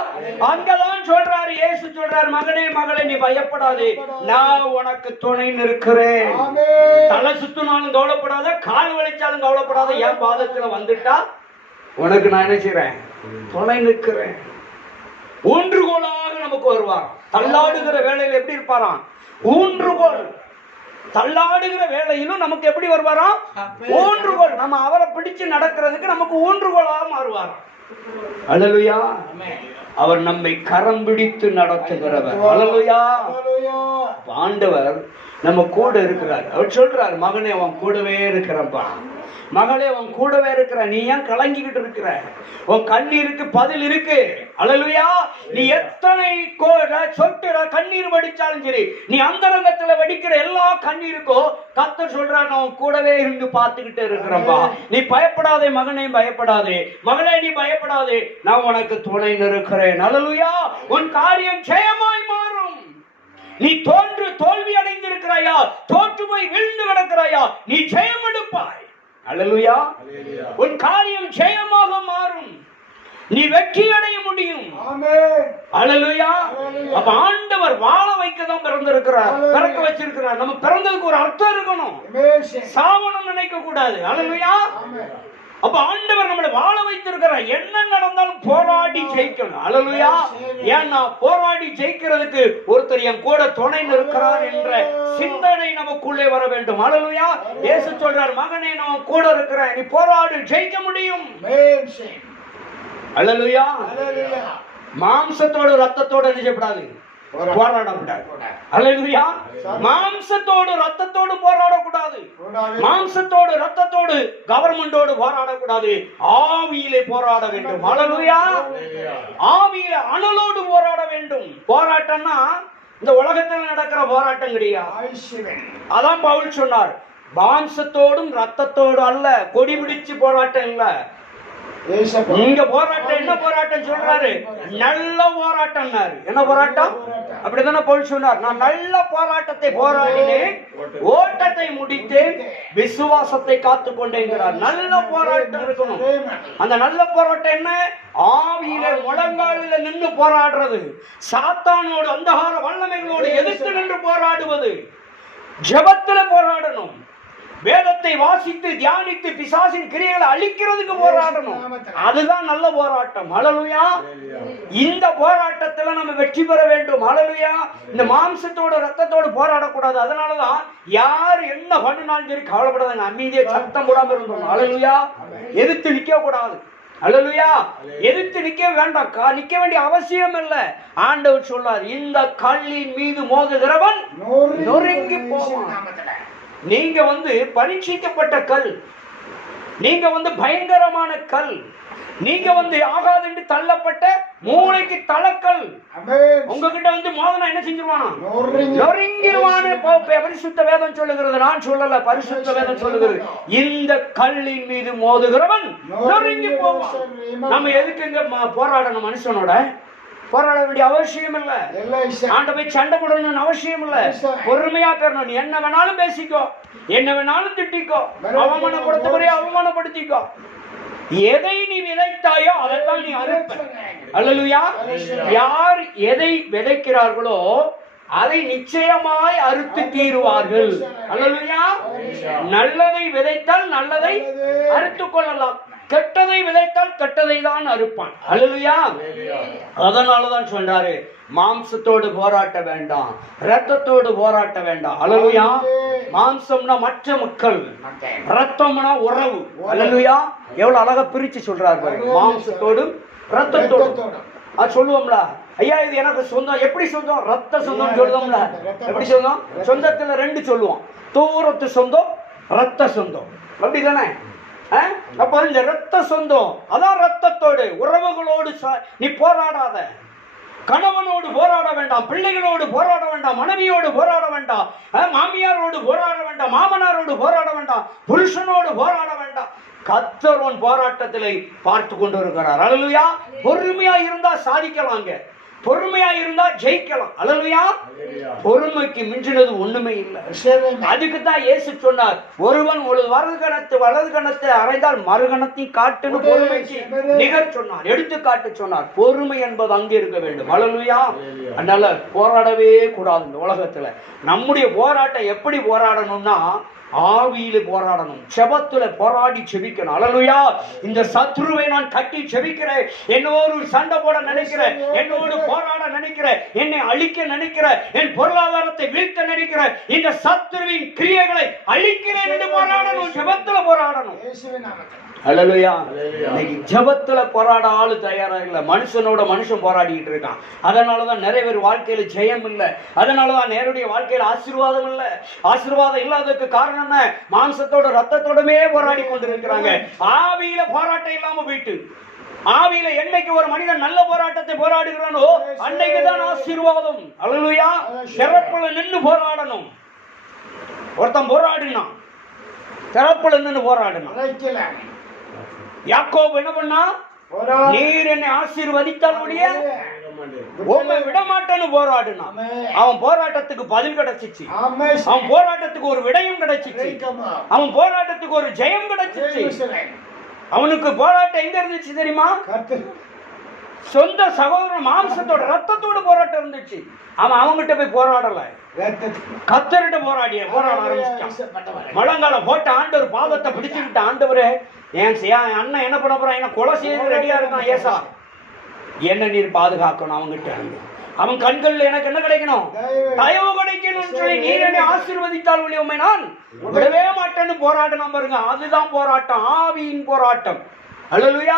அங்கதான் சொல்றாரு, இயேசு சொல்றாரு, மகனே மகளே, நீ பயப்படாதே, நான் உனக்கு துணை நிற்கிறேன். தலை சுத்தினாலும் கவலைப்படாத, கால் வலிச்சாலும் கவலைப்படாத, என் பாதத்துல வந்துட்டா உனக்கு நான் என்ன செய்றேன்? துணை நிற்கிறேன். ஊன்றுகோலாக நமக்கு வருவார். தள்ளாடுகிற வேளையில எப்படி இருப்பாராம்? ஊன்றுகோல். தள்ளாடுகிற வேளையிலும் நமக்கு எப்படி வருவாராம்? ஊன்றுகோல். நம்ம அவரை பிடிச்சு நடக்கிறதுக்கு நமக்கு ஊன்றுகோலாக மாறுவாராம். அல்லேலூயா. அவர் நம்மை கரம் பிடித்து நடத்துகிறவர். அல்லேலூயா. ஆண்டவர் நம்ம கூட இருக்கிறார். அவர் சொல்றார், மகனே உன் கூடவே இருக்கிறப்பா, மகளே உன் கூடவே இருக்கிற, நீ ஏன் கலங்கிக்கிட்டு இருக்கிற? உன் கண்ணீருக்கு பதில் இருக்கு. அல்லேலூயா. நீ எத்தனை சொட்டுற கண்ணீர் வடிச்சாலும் சரி, நீ அந்தரங்கத்துல வடிக்கிற எல்லா கண்ணீருக்கும் கர்த்தர் சொல்றார், நான் உன் கூடவே இருந்து பார்த்துக்கிட்டு இருக்கிறப்பா. நீ பயப்படாதே மகனே, பயப்படாதே மகளே, நீ பயப்படாதே, நான் உனக்கு துணை நிற்கிறேன். அல்லேலூயா. உன் காரியம் ஜெயமாய் மாறும். நீ தோல்வி அடைந்திருக்கிறாயா, தோற்று போய் விழுந்து கிடக்கிறாயா, நீ ஜெயம் எடுப்பாய். அல்லேலூயா. உன் காரியம் ஜெயமாக மாறும். நீ வெற்றி அடைய முடியும். அல்லேலூயா. அப்ப ஆண்டவர் வாழ வைக்க தான் பிறந்திருக்கிறார், பிறக்க வச்சிருக்கிறார். நம்ம பிறந்ததுக்கு ஒரு அர்த்தம் இருக்கணும். சாவணும் நினைக்க கூடாது. அல்லேலூயா. அப்ப ஆண்டவர் நம்மளை வாழ வைத்திருக்கிறார். என்ன நடந்தாலும் போராடி ஜெயிக்கணும். அல்லேலூயா. ஏன்னா போராடி ஜெயிக்கிறதுக்கு ஒருத்தர் என் கூட துணை நிற்கிறார் என்ற சிந்தனை நமக்குள்ளே வர வேண்டும். அல்லேலூயா. இயேசு சொல்றார், மகனே நான் கூட இருக்கிறேன், நீ போராடு, ஜெயிக்க முடியும். அல்லேலூயா. மாம்சத்தோடு ரத்தத்தோடு என்ன செய்யப்படாது? போராடக்கூடாது. அல்லேலூயா. மாம்சத்தோடு ரத்தத்தோடு போராடக்கூடாது. மாம்சத்தோடு ரத்தத்தோடு கவர்மெண்டோடு போராடக்கூடாது. ஆவியிலே போராட வேண்டும். அல்லேலூயா. ஆவியில அனலோடு போராட வேண்டும். போராட்டம்னா இந்த உலகத்தில் நடக்கிற போராட்டம் கிடையாது. அதான் பவுல் சொன்னார், மாம்சத்தோடும் ரத்தத்தோடு அல்ல, கொடி பிடிச்சு போராட்டம் இல்ல. இங்க போராட்டம் என்ன போராட்டம் சொல்றாரு? நல்ல போராட்டம். என்ன போராட்டம்? அப்படித்தானே பவுல் சொன்னார், நான் நல்ல போராட்டத்தை போராடினேன், ஓட்டத்தை முடித்தேன், விசுவாசத்தை காத்துக் கொண்டேங்கிறார். நல்ல போராட்டம் இருக்கணும். அந்த நல்ல போராட்டம் என்ன? ஆவியில முழங்காலில் நின்று போராடுறது, சாத்தானோடு அந்தகார வல்லமைகளோடு எதிர்த்து நின்று போராடுவது, ஜெபத்துல போராடணும், வேதத்தை வாசித்து தியானித்து பிசாசின் கிரியைகளை அழிக்கிறதுக்கு போராடணும். அதுதான் நல்ல போராட்டம். அல்லேலூயா. இந்த போராட்டத்துல நம்ம வெற்றி பெற வேண்டும். அல்லேலூயா. இந்த மாம்சத்தோட ரத்தத்தோடு போராடக்கூடாது. அதனாலதான் யார் என்ன பண்ணினாலும் சரி கவலைப்படாத, அமைதியை சத்தம் போடாம இருந்தோம். அல்லேலூயா. எதிர்த்து நிக்க கூடாது. அல்லேலூயா. எதிர்த்து நிக்க வேண்டாம், நிக்க வேண்டிய அவசியம் இல்லை. ஆண்டவர் சொல்லார், இந்த கல்லின் மீது மோதுகிறவன் நொறுங்கி போவான். நீங்க பரீட்சிக்கப்பட்ட கல், நீங்க பயங்கரமான கல், நீங்க ஆகாதென்று தள்ளப்பட்ட மூளைக்கு தலக்கல். உங்ககிட்ட மோதனா என்ன செஞ்சிருவானா? நொறுங்கிடுவானு பரிசுத்த வேதம் சொல்லுகிறது. நான் சொல்லல, பரிசுத்த வேதம் சொல்லுகிறது. இந்த கல்லின் மீது மோதுகிறவன் நொறுங்கி போவான். நம்ம எதுக்குங்க போராடணும்? மனுஷனோட போராட வேண்டிய அவசியம் இல்ல. ஆண்டவை சண்டை போடணும்னு அவசியம் இல்ல. பொறுமையா பெறணும். நீ என்ன வேணாலும் பேசிக்கோ, என்ன வேணாலும் திட்டிக்கோ, அவமானப்படுத்தவரையே அவமானப்படுத்திக்கோ. எதை நீ விதைத்தாயோ அதைத்தான் நீ அறுப்ப. அல்லேலூயா. யார் எதை விதைக்கிறார்களோ அதை நிச்சயமாய் அறுத்து தீருவார்கள். அல்லேலூயா. நல்லதை விதைத்தால் நல்லதை அறுத்துக் கொள்ளலாம், கெட்டதை விதைத்தால் கெட்டதை தான் அறுப்பான். அல்லேலூயா. அதனாலதான் சொன்னாரு, மாம்சத்தோடு போராட்ட வேண்டாம், ரத்தத்தோடு போராட்ட வேண்டாம். அல்லேலூயா. மாம்சம்னா மற்ற மக்கள், ரத்தம்னா உறவு. அல்லேலூயா. எவ்வளவு அழகா பிரிச்சு சொல்றாரு. மாம்சத்தோடும் ரத்தத்தோடும் அது சொல்லுவோம்ல, ஐயா இது எனக்கு சொந்தம். எப்படி சொந்தம்? ரத்த சொந்தம் சொல்லுவோம்ல. எப்படி சொந்தம்? சொந்தத்துல ரெண்டு சொல்லுவோம், தூரத்து சொந்தம், ரத்த சொந்தம். அப்படிதானே? அப்ப இந்த ரத்த சொந்தம், அதான் ரத்தத்தோடு உறவுகளோடு நீ போராடாத. கணவனோடு போராட வேண்டாம், பிள்ளைகளோடு போராட வேண்டாம், மனைவியோடு போராட வேண்டாம், மாமியாரோடு போராட வேண்டாம், மாமனாரோடு போராட வேண்டாம், புருஷனோடு போராட வேண்டாம். கர்த்தர் உன் போராட்டத்திலே பார்த்து கொண்டு இருக்கிறார். அல்லேலூயா. பொறுமையா இருந்தா சாதிக்கலாங்க, பொறுமையா இருந்தா ஜெயிக்கலாம். அல்லேலூயா. பொறுமைக்கு மிஞ்சினது ஒண்ணுமே இல்லை. அதுக்கு தான் இயேசு சொன்னார், ஒருவன் ஒரு வலது கணத்தை அறைந்தால் மறுகணத்தையும் காட்டுன்னு பொறுமைக்கு நிகர் சொன்னார், எடுத்துக்காட்டு சொன்னார். பொறுமை என்பது அங்கே இருக்க வேண்டும். அல்லேலூயா. அதனால போராடவே கூடாது இந்த உலகத்துல. நம்முடைய போராட்டம் எப்படி போராடணும்னா, ஆவியில போராடணும், செபத்துல போராடி செபிக்கணும். அல்லேலூயா. இந்த சத்ருவை நான் கட்டி செபிக்கிறேன், என்னோடு சண்டை போட நினைக்கிறேன், என்னோடு போராட நினைக்கிறேன், என்னை அழிக்க நினைக்கிறேன், என் பொருளாதாரத்தை வீழ்த்த நினைக்கிறேன், இந்த சத்ருவின் கிரியைகளை அழிக்கிறேன் என்று போராடணும், செபத்துல போராடணும். அல்லேலூயா. இன்னைக்கு ஜெபத்துல போராட ஆளு தயாரா இல்ல, மனுஷனோட மனுஷன் போராடிட்டு இருக்கான். அதனாலதான் நிறைய பேர் வாழ்க்கையில ஜெயம் இல்லை, அதனாலதான் நேருடைய வாழ்க்கையில ஆசீர்வாதம் இல்லை. ஆசீர்வாதம் இல்லாததுக்கு காரணம் என்ன? மாம்சத்தோட ரத்தத்தோடமே போராடி கொண்டிருக்கிறாங்க. ஆவியில போராட்டம் இல்லாம போயிட்டு, ஆவியில என்னைக்கு ஒரு மனிதன் நல்ல போராட்டத்தை போராடுகிறானோ அன்னைக்குதான் ஆசீர்வாதம். அல்லேலூயா. சிறப்புல நின்று போராடணும். ஒருத்தன் போராடினான், சிறப்புல நின்று போராடினான். யாக்கோபு என்ன பண்ணா, நீர் என்னை ஆசீர்வதித்தால் உம்மை விட மாட்டேன்னு போராடினான். அவன் போராட்டத்துக்கு பதில் கிடைச்சிச்சு, அவன் போராட்டத்துக்கு ஒரு விடயம் கிடைச்சிச்சு, அவன் போராட்டத்துக்கு ஒரு ஜெயம் கிடைச்சிச்சு. அவனுக்கு போராட்டம் எங்க இருந்துச்சு தெரியுமா? சொந்த சகோதரன் மாம்சத்தோட ரத்தத்தோட போராட்டம் இருந்துச்சு. அவன் அவங்கிட்ட போய் போராடல, கர்த்தர்கிட்ட போராட ஆரம்பிச்சான். முழங்கால போட்ட ஆண்டவர் பாதத்தை பிடிச்சுக்கிட்ட, ஆண்டவரே என் அண்ணன் என்ன பண்ண போறான், என்ன கொலை செய்ய ரெடியா இருக்கான், ஏசா என்ன நீர் பாதுகாக்கணும் அவங்கிட்ட. அவன் கண்கள்ல எனக்கு என்ன கிடைக்கணும்? தயவு கிடைக்கணும் சொல்லி நீர் என்னை ஆசீர்வதித்தால் உண்மை நான் விடவே மாட்டேன்னு போராடணும் பாருங்க. அதுதான் போராட்டம், ஆவியின் போராட்டம். அல்லேலூயா.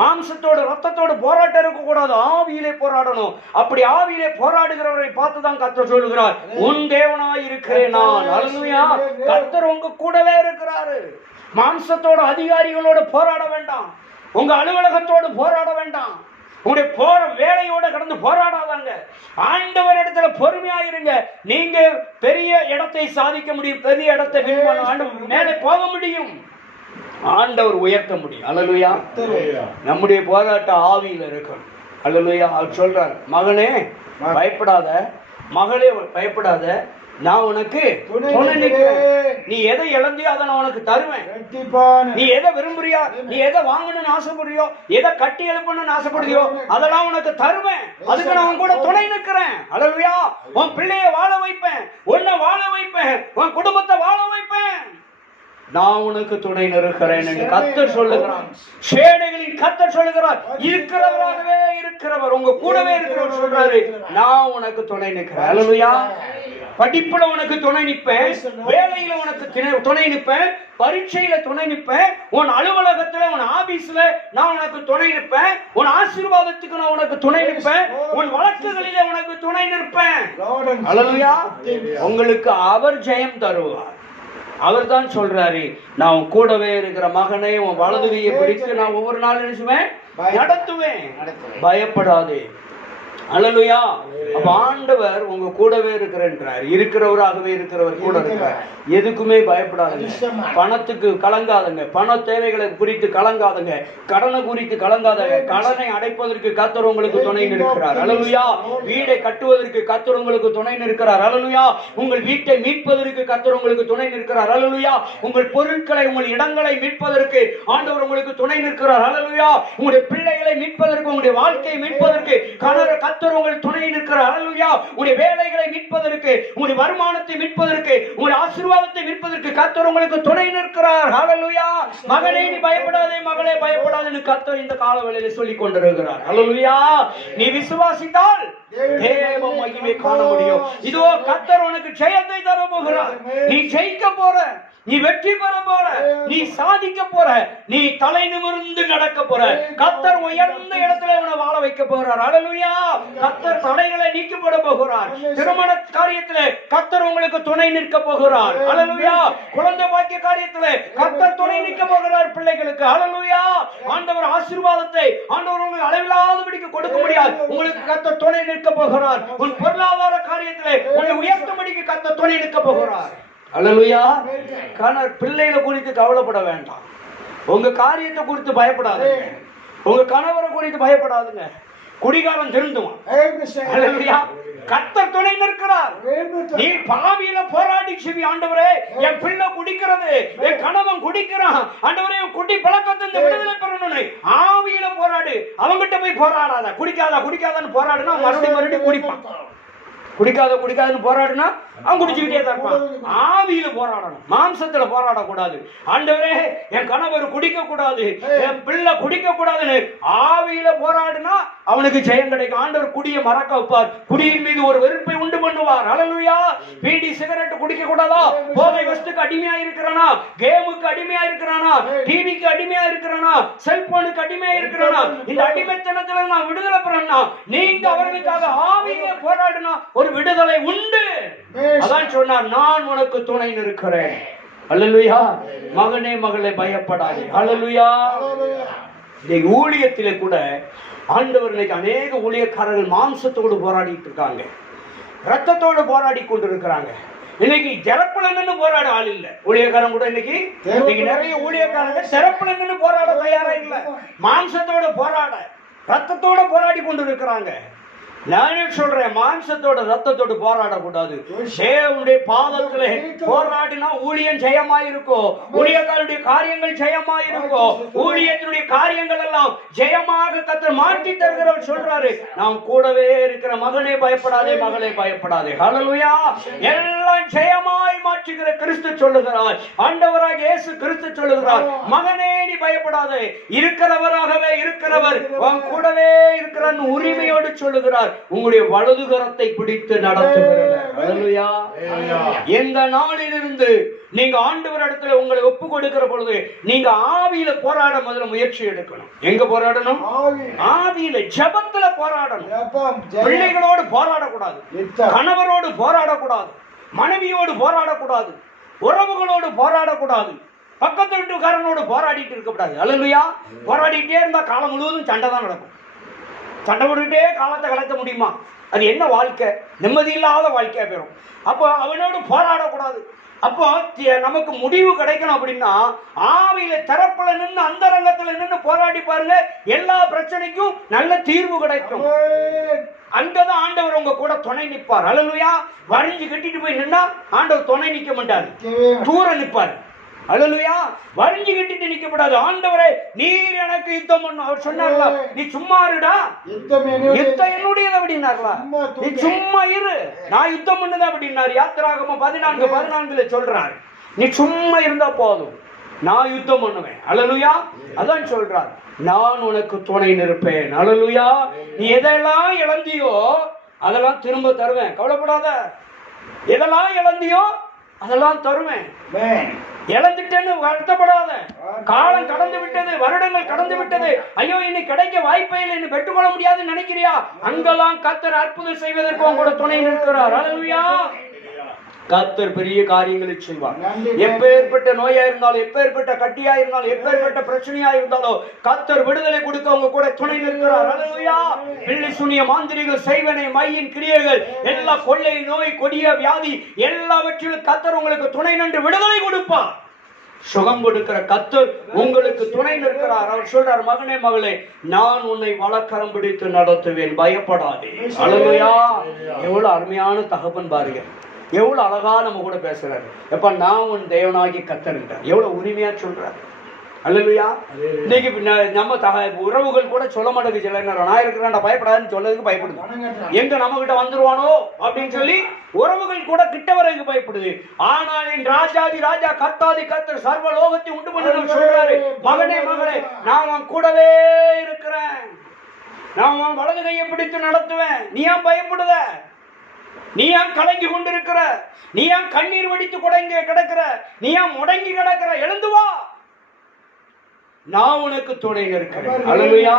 மாம்சத்தோட ரத்தத்தோட போராட்டம் இருக்க கூடாது, ஆவியிலே போராடணும். அப்படி ஆவியிலே போராடுகிறவரை பார்த்துதான் கர்த்தர் சொல்லுகிறார், உன் தேவனாய் இருக்கிறேன் நான். அல்லேலூயா. கர்த்தர் உங்க கூடவே இருக்கிறாரு. மாம்சத்தோட அதிகாரிகளோட போராட வேண்டாம், உங்க அலுவலகத்தோடு போராட வேண்டாம், உங்களுடைய வேலையோட கடந்து போராடாதாங்க. ஆண்டவர் இடத்துல பொறுமையாயிருங்க. நீங்க பெரிய இடத்தை சாதிக்க முடியும், பெரிய இடத்தை மேலே போக முடியும், ஆண்டவர் உயர்த்த முடியும். அல்லேலூயா. நம்முடைய போராட்டம் ஆவியில இருக்கணும். அல்லேலூயா. அவர் சொல்றார், மகனே பயப்படாத, மகளே பயப்படாத, நான் உனக்கு துணை நிற்கிறேன். நீ எதை இழந்தியோ அதை நான் உனக்கு தருவேன். நீ எதை விரும்புறியோ, நீ எதை வாங்கணும்னு ஆசைப்படுறியோ, எதை கட்டி எழுப்பணும்னு ஆசைப்படுறியோ அதெல்லாம் உனக்கு தருவேன். அதுக்கு நான் உன் கூட துணை நிற்கிறேன். அல்லேலூயா. உன் பிள்ளைய வாழ வைப்பேன், உன்னை வாழ வைப்பேன், உன் குடும்பத்தை வாழ வைப்பேன், நான் உனக்கு துணை நிற்கிறேன் என்று கர்த்தர் சொல்லுகிறார். சேனைகளின் கர்த்தர் சொல்லுகிறார், இருக்கிறவராகவே இருக்கிறவர், உங்க கூடவே இருக்கிறவர் சொல்றாரு, நான் உனக்கு துணை நிற்கிறேன். அல்லேலூயா. படிப்புல உனக்கு துணை நிற்பேன், வேலையில உனக்கு துணை நிற்பேன், பரீட்சையில துணை நிற்பேன், உன் அலுவலகத்துல உன் ஆபீஸ்ல நான் உனக்கு துணை நிற்பேன், உன் ஆசீர்வாதத்துக்கு நான் உனக்கு துணை நிற்பேன், உன் வழக்குகளில உனக்கு துணை நிற்பேன். அல்லேலூயா. உங்களுக்கு அவர் ஜெயம் தருவார். அவர் தான் சொல்றாரு, நான் உன் கூடவே இருக்கிற மகனை உன் வலது கையை பிடித்து நான் ஒவ்வொரு நாளும் நினைச்சுவேன் நடத்துவேன், பயப்படாதே. அல்லேலூயா. அப்ப ஆண்டவர் உங்க கூடவே இருக்கிறார். இருக்கிறவராகவே இருக்கிறவர் கூட இருக்கிறார். எதுக்குமே பயப்படாதுங்க. பணத்துக்கு கலங்காதுங்க. பண தேவைகளை குறித்து கலங்காதுங்க. கடனை குறித்து கலங்காதங்க. கடனை அடைப்பதற்கு கர்த்தர் உங்களுக்கு துணை நிற்கிறார். அல்லேலூயா. வீடை கட்டுவதற்கு கர்த்தர் உங்களுக்கு துணை நிற்கிறார். அல்லேலூயா. உங்கள் வீட்டை மீட்பதற்கு கர்த்தர் உங்களுக்கு துணை நிற்கிறார். அல்லேலூயா. உங்கள் பொருட்களை, உங்கள் இடங்களை மீட்பதற்கு ஆண்டவர் உங்களுக்கு துணை நிற்கிறார். அல்லேலூயா. உங்களுடைய பிள்ளைகளை மீட்பதற்கு, உங்களுடைய வாழ்க்கையை மீட்பதற்கு கர்த்தர் உங்களுக்கு துணை நிற்கிறார். அல்லேலூயா. உங்களுடைய வேலைகளை மீட்பதற்கு, உங்களுடைய வருமானத்தை மீட்பதற்கு, உங்களுடைய ஆசீர்வாதத்தை மீட்பதற்கு கர்த்தர் உங்களுக்கு துணை நிற்கிறார். அல்லேலூயா. மகனே நீ பயப்படாதே, மகளே பயப்படாதேன்னு கர்த்தர் இந்த கால வேளையிலே சொல்லிக் கொண்டிருக்கிறார். அல்லேலூயா. நீ விசுவாசித்தால் தேவ மகிமை காண முடியும். இதோ கர்த்தர் உனக்கு ஜெயத்தை தர போகிறார். நீ ஜெயிக்க போற, நீ வெற்றி பெற போற, நீ சாதிக்க போற, நீ தலை நிமிர்ந்து நடக்க போற. கர்த்தர் உயர்ந்த இடத்துல உன்னை வாழ வைக்க போகிறார். அல்லேலூயா. கர்த்தர் தடைகளை நீக்கப்பட போகிறார். திருமண காரியத்திலே கர்த்தர் உங்களுக்கு துணை நிற்க போகிறார். அல்லேலூயா. குழந்தை பாக்கிய காரியத்திலே கர்த்தர் துணை நிற்க போகிறார் பிள்ளைகளுக்கு. அல்லேலூயா. ஆண்டவர் ஆசீர்வாதத்தை ஆண்டவர் உங்களுக்கு அளவில்லாதபடிக்கு கொடுக்க முடியாது. உங்களுக்கு கர்த்தர் துணை நிற்க போகிறார். உன் பொருளாதார காரியத்திலே உன்னை உயர்த்தும்படிக்கு கர்த்தர் துணை நிற்க போகிறார். அல்லேலூயா. பிள்ளைகளை குறித்து கவலைப்பட வேண்டாம். உங்க காரியத்தை குறித்து பயப்படாதீங்க. உங்க கணவரை குறித்து பயப்படாதுங்க. குடிகாரன் திருந்துவான். அல்லேலூயா. கர்த்தர் துணை நிற்கிறார். நீ பாவியில போராடி செவி, ஆண்டவரே என் பிள்ளை குடிக்கிறது, என் கணவன் குடிக்கிறான், ஆண்டவரே குடி பழக்கத்தை விடுதலை பெறணும். ஆவியில போராடு. அவங்கிட்ட போய் போராடாத. குடிக்காதான்னு போராடுனா மறுபடியும் குடிப்பான். குடிக்காதுன்னு போராடுனா அவன் குடிச்சுக்கிட்டே தான் இருப்பான். ஆவியில போராடணும், மாம்சத்துல போராடக்கூடாது. ஆண்டவரே என் கணவர் குடிக்க கூடாது, என் பிள்ளை குடிக்க கூடாதுன்னு ஆவியில போராடுனா அவனுக்கு ஜெயம் கிடைக்கும். ஆண்டவர் குடியை மறக்க வைப்பார். குடியின் மீது ஒரு வெறுப்பை உண்டு பண்ணுவார். அல்லேலூயா. பீடி சிகரெட் குடிக்க கூடாதா? போதை வஸ்துக்கு அடிமையா இருக்கிறானா? கேமுக்கு அடிமையா இருக்கிறானா? டிவிக்கு அடிமையா இருக்கிறானா? செல்போனுக்கு அடிமையா இருக்கிறானா? இந்த அடிமைத்தனத்துல நான் விடுதலை பெறணும். நீங்க அவர்களுக்காக ஆவியில போராடுனா ஒரு விடுதலை உண்டு. அதான் சொன்னார், நான் உனக்கு துணை நிற்கிறேன். அல்லேலூயா. மகனே மகளே பயப்படாதே. அல்லேலூயா. இந்த ஊழியத்திலே கூட ஆண்டவர் இன்னைக்கு அநேக ஊழியக்காரர்கள் மாம்சத்தோடு போராடிட்டு இருக்காங்க, ரத்தத்தோடு போராடி கொண்டிருக்கிறாங்க. இன்னைக்கு சிறப்புல நின்று போராட ஆள் இல்ல. ஊழியக்காரன் கூட இன்னைக்கு நிறைய ஊழியக்காரங்க சிறப்புல நின்று போராட தயாரா இல்ல. மாம்சத்தோட போராட, ரத்தத்தோட போராடி கொண்டிருக்கிறாங்க. நானே சொல்றேன், மாம்சத்தோட ரத்தத்தோடு போராடக்கூடாது. தேவனுடைய பாதத்திலே போராடினா ஊழியம் ஜெயமாயிருக்கும். ஊழியக்காரருடைய காரியங்கள் ஜெயமாயிருக்கும். ஊழியத்தினுடைய காரியங்கள் எல்லாம் ஜெயமாக கர்த்தர் மாற்றி தருகிறவர் சொல்றாரு. நாம் கூடவே இருக்கிற மகனே பயப்படாதே, மகளே பயப்படாதே. ஹல்லேலூயா. எல்லாம் ஜெயமாய் மாற்றுகிற கிறிஸ்து சொல்லுகிறார். ஆண்டவராக இயேசு கிறிஸ்து சொல்லுகிறார், மகனே நீ பயப்படாதே, இருக்கிறவராகவே இருக்கிறவர் உன் கூடவே இருக்கிறார் உரிமையோடு சொல்லுகிறார். உங்களுடைய வலதுகரத்தை பிடித்து நடத்துகிறார். அல்லேலூயா. இந்த நாளிலிருந்து நீங்க ஆண்டவர் இடத்துல உங்களை ஒப்பு கொடுக்கிற பொழுது நீங்க ஆவியில போராட முதல்ல முயற்சி எடுக்கணும். எங்க போராடணும்? ஆவியில, ஜெபத்துல போராடணும். பிள்ளைகளோடு போராடக்கூடாது, கணவரோடு போராடக்கூடாது, மனைவியோடு போராடக்கூடாது, உறவுகளோடு போராடக்கூடாது, பக்கத்து வீட்டுக்காரனோடு போராடிட்டு இருக்கக்கூடாது. அல்லேலூயா. போராடிட்டே இருந்தா காலம் முழுவதும் சண்டை தான் நடக்கும். சண்டை போட்டுக்கிட்டே காலத்தை கலத்த முடியுமா? அது என்ன வாழ்க்கை? நிம்மதி இல்லாத வாழ்க்கையா போயிடும். அப்போ அவனோடு போராடக்கூடாது. அப்போ நமக்கு முடிவு கிடைக்கணும் அப்படின்னா ஆவியில தரப்புல நின்று அந்தரங்கத்துல நின்று போராடி பாருங்க, எல்லா பிரச்சனைக்கும் நல்ல தீர்வு கிடைக்கும். அங்கதான் ஆண்டவர் உங்க கூட துணை நிற்பார். அல்லேலூயா. வரிஞ்சு கட்டிட்டு போய் நின்னா ஆண்டவர் துணை நிற்க மாட்டாரு, தூர நிற்பார். அல்லேலூயா. வரிஞ்சு கட்டிட்டு நிக்கப்படாது. ஆண்டவரே நீர் எனக்கு யுத்தம் பண்ணு. அவர் சொன்னார்ல, நீ சும்மா இருடா, யுத்தம் என்னுடையது அப்படின்னார்ல, நீ சும்மா இரு, நான் யுத்தம் பண்ணது அப்படின்னாரு. யாத்திராகமம் 14:14 சொல்றாரு, நீ சும்மா இருந்தா போதும், நான் யுத்தம் பண்ணுவேன். அல்லேலூயா. அதான் சொல்றார், நான் உனக்கு துணை நிற்பேன். அல்லேலூயா. நீ எதெல்லாம் இழந்தியோ அதெல்லாம் திரும்ப தருவேன், கவலைப்படாத. எதெல்லாம் இழந்தியோ அதெல்லாம் தருவேன். இழந்துட்டேன்னு வருத்தப்படாத. காலம் கடந்து விட்டது, வருடங்கள் கடந்து விட்டது, ஐயோ இனி கிடைக்க வாய்ப்பே இல்லை, இனி பெற்றுக்கொள்ள முடியாதுன்னு நினைக்கிறியா? அங்கெல்லாம் கர்த்தர் அற்புதம் செய்வதற்கு உங்களோட துணை நிற்கிறார். அல்லேலூயா. கர்த்தர் பெரிய காரியங்களை செய்வார். எப்பேற்பட்ட நோயா இருந்தாலும், எப்பேற்பட்ட கட்டியா இருந்தாலும், எப்பேற்பட்ட பிரச்சனையா இருந்தாலும் கர்த்தர் விடுதலை கொடுக்க உங்க கூட துணை நிற்கிறார். அல்லேலூயா. பில்லி சூனிய மாந்திரிகள் செய்வனை மையின் கிரியைகள் எல்லா கொள்ளை நோய் கொடிய வியாதி எல்லாவற்றிலும் கர்த்தர் உங்களுக்கு துணை நின்று விடுதலை கொடுப்பார். சுகம் கொடுக்கிற கர்த்தர் உங்களுக்கு துணை நிற்கிறார். அவர் சொல்றார், மகனே மகளே, நான் உன்னை வலக்கரம் பிடித்து நடத்துவேன், பயப்படாதே. அல்லேலூயா. எவ்வளவு அருமையான தகப்பன் பாருங்க, எவ்வளவு அழகா நம்ம கூட பேசுறாரு. எப்ப நான் உன் தேவனாகி கர்த்தர்ன்றார், எவ்வளவு உரிமையா சொல்றாரு. அல்லேலூயா. இன்னைக்கு நம்ம உறவுகள் கூட சொல்ல மாட்டேங்குது. சில நான் இருக்கிறேன் பயப்படாதுன்னு சொல்லதுக்கு பயப்படுது. எங்க நம்ம கிட்ட வந்துருவானோ அப்படின்னு சொல்லி உறவுகள் கூட கிட்ட வரதுக்கு பயப்படுது. ஆனால் என் ராஜாதி ராஜா கர்த்தாதி கர்த்தர் சர்வ லோகத்தை உண்டு பண்ண சொல்றாரு, மகனே மகளே, நான் உன் கூடவே இருக்கிறேன், நான் உன் வலது கையை பிடித்து நடத்துவேன். நீ ஏன் பயப்படுத? நீ ஏன் கலங்கி கொண்டிருக்கிற? நீ ஏன் கண்ணீர் வடித்து குடங்கி கிடக்கிற? நீ ஏன் முடங்கி கிடக்கிற? எழுந்து வா, நான் உனக்கு துணை இருக்கிறேன். அல்லேலூயா.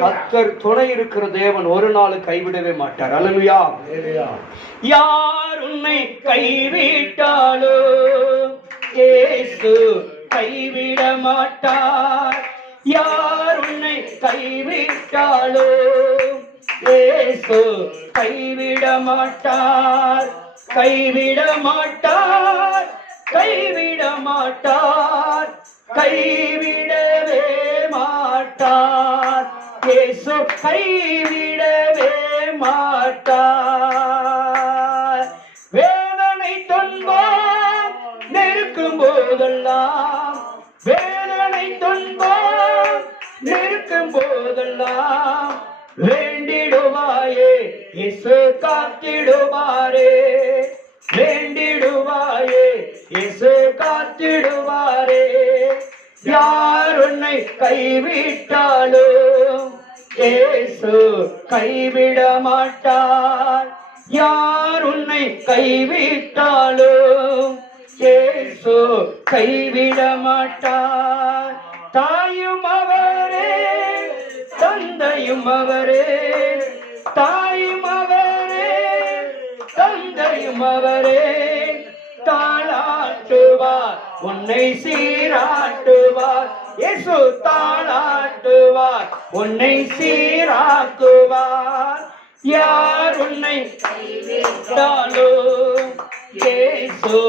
கர்த்தர் துணை இருக்கிற தேவன் ஒரு நாள் கைவிடவே மாட்டார். அல்லேலூயா. யார் உன்னை கைவிட்டாலோ இயேசு கைவிட மாட்டார். யார் உன்னை கைவிட்டாலோ இயேசு கைவிட மாட்டார். கைவிட மாட்டார், கைவிட மாட்டார், கைவிடவே மாட்டார். இயேசு கைவிடவே மாட்டார். வேதனை துன்பம் நெருக்கும் போதெல்லாம், வேதனை துன்பம் நெருக்கும் போதெல்லாம் வேண்டிடுவாயே, இயேசு காத்திடுவாரே. வேண்டிடுவாயே, இயேசு காத்திடுவாரே. யார் உன்னை கைவிட்டாலும் இயேசு கைவிட மாட்டார். யார் உன்னை கைவிட்டாலும் இயேசு கைவிட மாட்டார். தாயும் அவரே, தந்தையும் அவரே, தாயும் அவரே, தந்தையும் அவரே. தாளாட்டுவார், உன்னை சீராட்டுவார். இயேசு தாளாட்டுவார், உன்னை சீராக்குவார். யார் உன்னை கைவிட்டாலும் இயேசு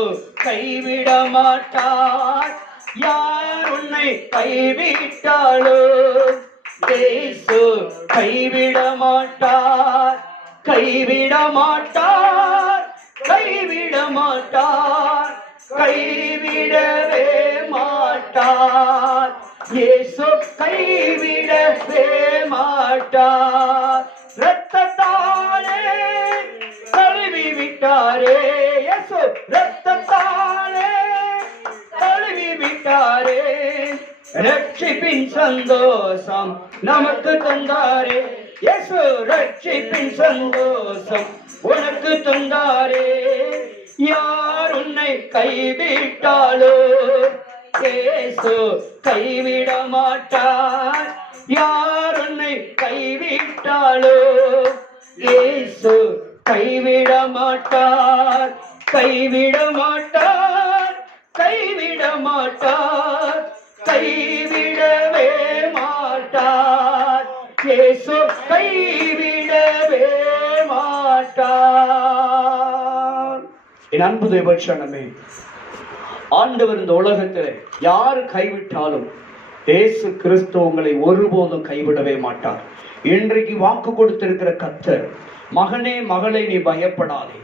கைவிட மாட்டார். யார் உன்னை கைவிட்டாலும் இயேசு கைவிட மாட்டார். கைவிட மாட்டார், கைவிட மாட்டார், கைவிடவே மாட்டார். இயேசு கைவிடவே மாட்டார். இரத்தத்தாலே கழுவி விட்டாரே, இயேசு இரத்தத்தாலே கழுவி விட்டாரே. ரட்சிப்பின் சந்தோஷம் நமக்கு தந்தாரே, இயேசு ரட்சிப்பின் சந்தோஷம் உனக்கு தந்தாரே. யார் உன்னை கைவிட்டாலோ இயேசு கைவிட மாட்டார். யார் உன்னை கைவிட்டாலோ இயேசு கைவிட மாட்டார். கைவிட மாட்டார், கைவிட மாட்டார், கைவிடவே மாட்டார். இயேசு கைவிடவே மாட்டார். என் அன்பு தேவச்சனமே, ஆண்டவர் இந்த உலகத்தில் யார் கைவிட்டாலும் இயேசு கிறிஸ்து உங்களை ஒருபோதும் கைவிடவே மாட்டார். இன்றைக்கு வாக்கு கொடுத்திருக்கிற கர்த்தர், மகனே மகளே, நீ பயப்படாதே,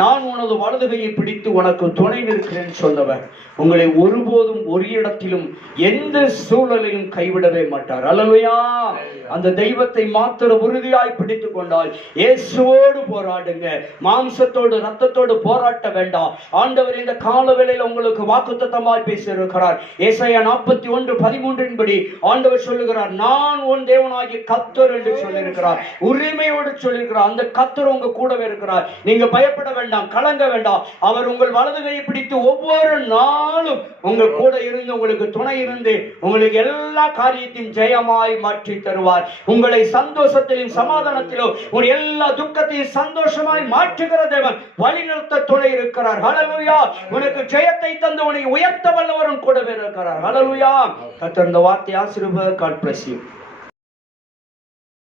நான் உனது வலது கையை பிடித்து உனக்கு துணை நிற்கிறேன் சொன்னவர் உங்களை ஒருபோதும் ஒரு இடத்திலும் எந்த சூழலிலும் கைவிடவே மாட்டார். அல்லேலூயா. அந்த தெய்வத்தை மாத்திர உறுதியாய் பிடித்துக் கொண்டால் இயேசுவோடு போராடுங்க. மாம்சத்தோடு ரத்தத்தோடு போராட்ட வேண்டாம். ஆண்டவர் இந்த கால வேளையில் உங்களுக்கு வாக்குத்தத்தமாய் பேசியிருக்கிறார். ஏசாயா 41:13 ஆண்டவர் சொல்லுகிறார், நான் உன் தேவனாகிய கர்த்தர் என்று சொல்லியிருக்கிறார். உரிமையோடு சொல்லியிருக்கிறார். அந்த அந்த கர்த்தர் உங்க கூடவே இருக்கிறார். நீங்க பயப்பட வேண்டாம், கலங்க வேண்டாம். அவர் உங்கள் வலது கையை பிடித்து ஒவ்வொரு நாளும் உங்கள் கூட இருந்து உங்களுக்கு துணை இருந்து உங்களுக்கு எல்லா காரியத்தையும் ஜெயமாய் மாற்றி தருவார். உங்களை சந்தோஷத்திலும் சமாதானத்திலும் உங்கள் எல்லா துக்கத்தையும் சந்தோஷமாய் மாற்றுகிற தேவன் வழிநடத்த துணை இருக்கிறார். ஹல்லேலூயா. உனக்கு ஜெயத்தை தந்து உன்னை உயர்த்த வல்லவரும் கூடவே இருக்கிறார். ஹல்லேலூயா. கர்த்தர் இந்த வார்த்தையை ஆசீர்வதிப்பார். God bless you.